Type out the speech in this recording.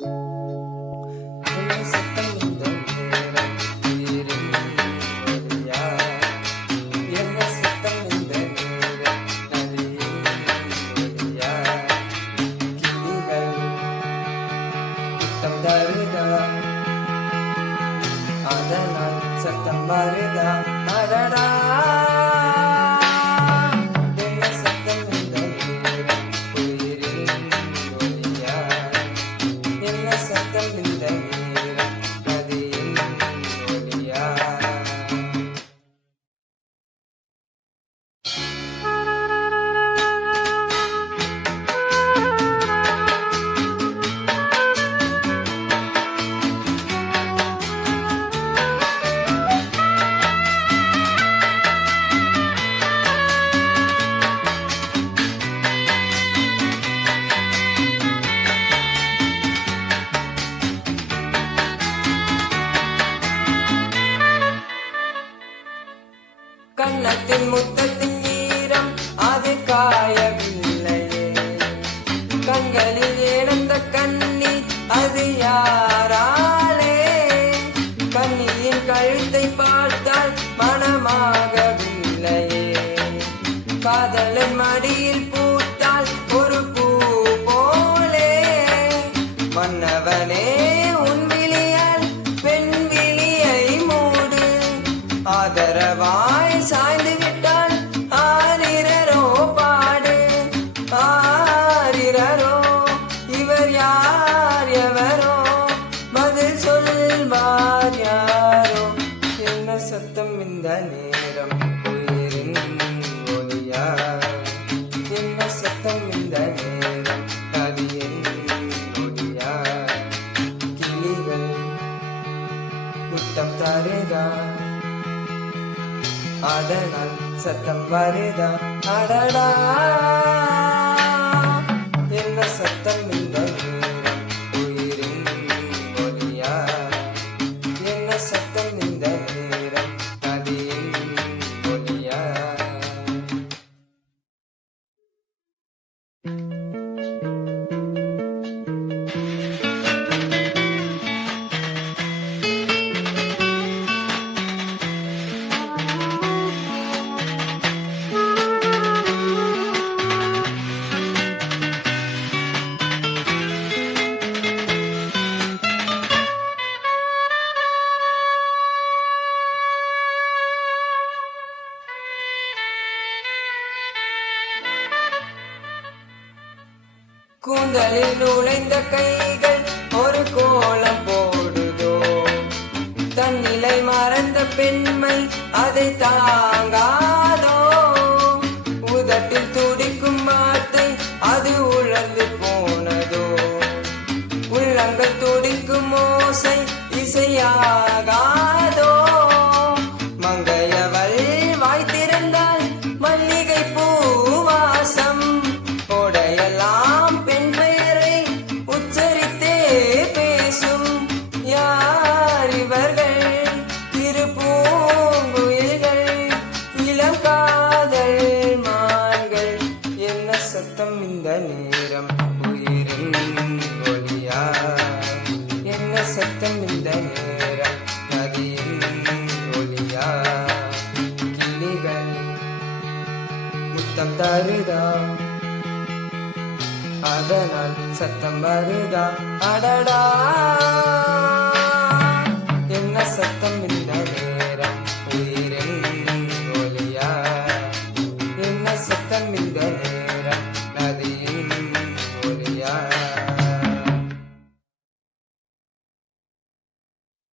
என்ன சத்தம் இந்த நேரம் உயிரின் ஒலியா? என்ன சத்தம் இந்த நேரம் நதியின் ஒலியா? கிளிகள் முத்தம் தருதா, அதனால் சத்தம் வருதா? அடடா, என்ன சத்தம் இந்த நேரம் உயிரின் ஒலியா? என்ன சத்தம் இந்த நேரம் நதியின் ஒலியா? கன்னத்தின் முத்தத்தின் ஈரம் அது காயவில்லையே, கண்களில் ஏனந்த கண்ணீர் அது யாராலே? கண்ணியின் கழுத்தை பார்த்தால் மனமாகவில்லையே, காதலன் மடியில் பூத்தால் ஒரு பூ போலே. மன்னவனே உன் விழியால் பெண் விழியை மூடு, ஆதரவாய் சாய்ந்து விட்டால் ஆரிரரோ பாடு. ஆரிரரோ இவர் யார் எவரோ, பதில் சொல்வார் யாரோ? என்ன சத்தம் இந்த நேரம் உயிரின் ஒலியா? என்ன சத்தம் இந்த நேரம் நதியின் ஒலியா? கிளிகள் முத்தம் தருதா, அதனால் சத்தம் வருதா? அடடா, என்ன சத்தம் இந்த நேரம் உயிரின் ஒலியா? என்ன சத்தம் இந்த நேரம் நதியின் ஒலியா? கூந்தலில் நுழைந்த கைகள் ஒரு கோலம் போடுதோ, தன்னிலை மறந்த பெண்மை அதை தாங்காதோ. உதட்டில் துடிக்கும் வார்த்தை அது உழந்து போனதோ, உள்ளங்கள் துடிக்கும் ஓசை இசையாகாதோ. மங்கையவள் வாய் திறந்தால் மல்லிகை பூவாசம், ஓடையெல்லாம் பெண் பெயரை உச்சரித்தே பேசும். யார் இவர்கள்? இரு பூங்குயில்கள், இளம் காதல் மான்கள். என்ன சத்தம் இந்த நேரம் உயிரின் ஒலியா? என்ன சத்தம் இந்த நேரம் நதியின் ஒலியா? கிளிகள் முத்தம் தருதா, அதனால் சத்தம் வருதா? அடடா,